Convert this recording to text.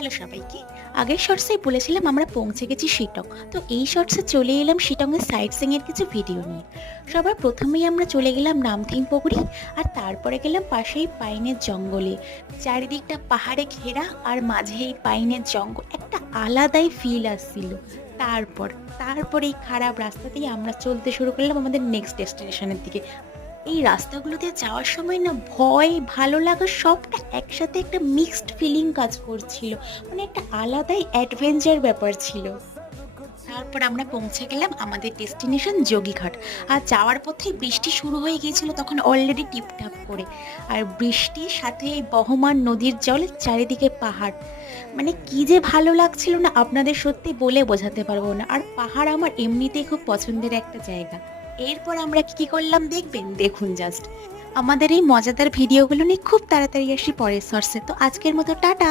Hello সবাইকে। আগের শর্টসেই বলেছিলাম আমরা পৌঁছে গেছি শিটং। তো এই শর্টসে চলে এলাম শিটংয়ের সাইট সিইং এর কিছু ভিডিও নিয়ে। সবার প্রথমেই আমরা চলে গেলাম নামথিং পগড়ি, আর তারপরে গেলাম পাশেই পাইনের জঙ্গলে। চারিদিকটা পাহাড়ে ঘেরা আর মাঝে এই পাইনের জঙ্গল, একটা আলাদাই ফিল আসছিল। তারপর তারপর এই খারাপ রাস্তাতেই আমরা চলতে শুরু করলাম আমাদের নেক্সট ডেস্টিনেশনের দিকে। এই রাস্তাগুলো দিয়ে যাওয়ার সময় না ভয়, ভালো লাগা সবটা একসাথে একটা মিক্সড ফিলিং কাজ করছিল। মানে একটা আলাদাই অ্যাডভেঞ্চার ব্যাপার ছিল। তারপর আমরা পৌঁছে গেলাম আমাদের ডেস্টিনেশন যোগীঘাট। আর যাওয়ার পথেই বৃষ্টি শুরু হয়ে গিয়েছিল তখন অলরেডি টিপটাপ করে। আর বৃষ্টির সাথে এই বহমান নদীর জল, চারিদিকে পাহাড়। মানে কি যে ভালো লাগছিল না, আপনাদের সত্যি বলে বোঝাতে পারবো না। আর পাহাড় আমার এমনিতেই খুব পছন্দের একটা জায়গা। এরপর আমরা কি কি করলাম দেখবেন, দেখুন জাস্ট। আমাদের এই মজাদার ভিডিওগুলো নিয়ে খুব তাড়াতাড়ি আসি পরের শর্টসে। তো আজকের মতো টাটা।